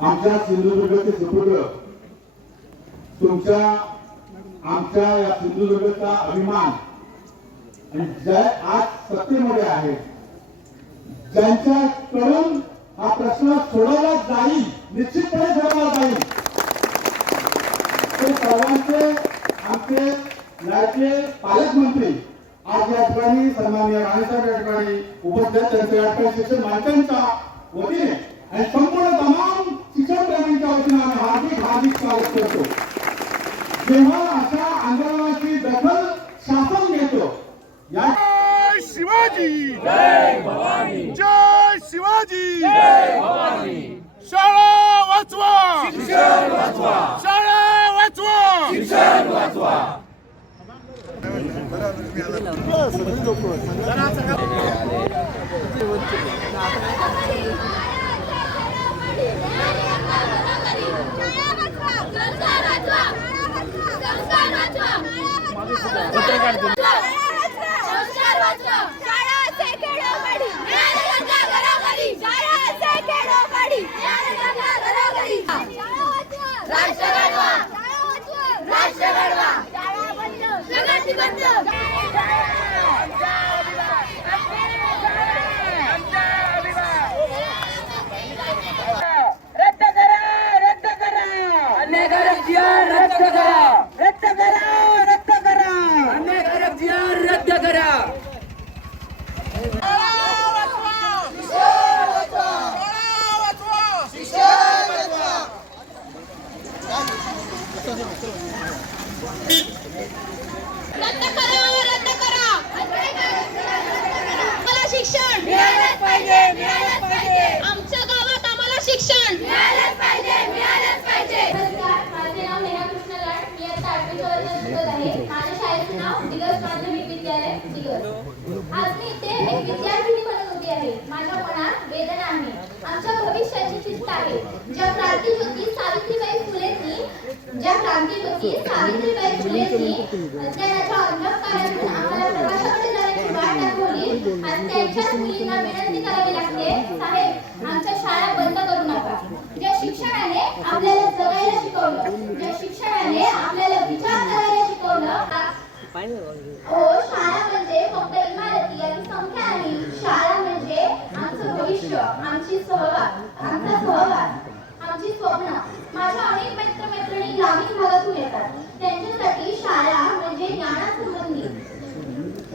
आमच्या सिंधुदुर्गचे सुपुत्र तुमच्या आमच्या या सिंधुदुर्गचा अभिमान आणि ज्या आज सत्तेमध्ये आहे. ज्यांच्याकडून हा प्रश्न सोडवला जाईल निश्चितपणे सोडवला जाईल. ते सर्वांचे आमचे लाडके पालकमंत्री आज या ठिकाणी सन्मान्य राणेसाहेब या ठिकाणी उपस्थित त्यांचे शिक्षण मालकांच्या वतीने आणि संपूर्ण तमाम शिक्षण प्रेमींच्या वतीने आम्ही हार्दिक स्वागत करतो जेव्हा अशा आंदोलनाची दखल शासन घेतो या जय शिवाजी जय भवानी जय शिवाजी जय भवानी शाळा वाचवा शिक्षण वाचवा शाळा वाचवा शिक्षण रद्द करा रद्द करा अन्यायकारक जी आर रद्द करा रद्द करा रद्द करा अन्यायकारक जी आर रद्द करा रद्द करा रद्द करा आम्हाला शिक्षण मिळालंच पाहिजे मिळालंच पाहिजे आमच्या गावात आम्हाला शिक्षण मिळालंच पाहिजे मिळालंच पाहिजे नमस्कार माझे नाव नेहा कृष्ण लाड मी आता आठवी वर्गात शिकत आहे माझ्या शाळेचे नाव दिग्गज माध्यमिक विद्यालय आज मी इथे एक विद्यार्थिनी म्हणून उभी आहे माझ्या मनात वेदना आहे आमच्या भविष्याची चिंता आहे ज्या क्रांतीज्योती सावित्रीबाई फुलेंनी ज्या क्रांतीज्योती सावित्रीबाई फुलेंनी अज्ञानाच्या अंधकारातून आम्हाला प्रकाशाकडे जाण्याची वाट दाखवली त्यांच्याच मुलींना विनंती करावी लागते साहेब आमच्या शाळा बंद करू नका. ज्या शिक्षणाने आपल्याला जगायला शिकवलं हो शाळा म्हणजे फक्त इमारती आणि संख्या नाही शाळा म्हणजे आमचं भविष्य आमची सहवास आमचा सहवास आमची स्वप्न. माझ्या अनेक मित्र मैत्रिणी ग्रामीण भागातून येतात. त्यांच्यासाठी शाळा म्हणजे ज्ञानासंबंधी.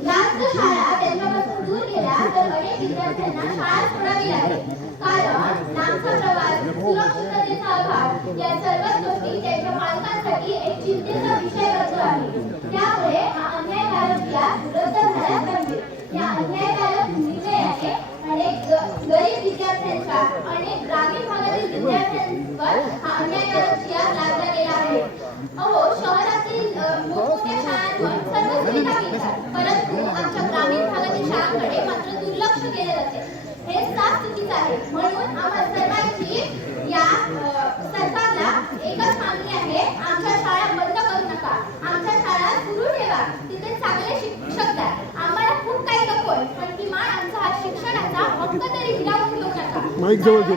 जास्त शाळा त्यांच्यापासून दूर गेल्या तर अनेक विद्यार्थ्यांना शाळा सोडावी लागेल. कारण लांबचा प्रवास सुरक्षिततेचा अभाव या सर्व गोष्टी त्यांच्या पालकांसाठी एक चिंतेचा विषय बनतो आहे. त्यामुळे हा अन्यायकारक या रद्द झाला पाहिजे या अन्यायकारक निर्णयाने अनेक गरीब विद्यार्थ्यांच्या अनेक ग्रामीण भागातील विद्यार्थ्यांवर हा अन्यायकारक व्याज लादला गेला आहे. अहो शहरातील मोठमोठ्या शाळांवर सर्व सुविधा मिळतात. परंतु आमच्या ग्रामीण भागातील शाळांकडे मात्र दुर्लक्ष केले जाते. हे साफ चुकीचं आहे. म्हणून आम्हाला खूप काही नकोय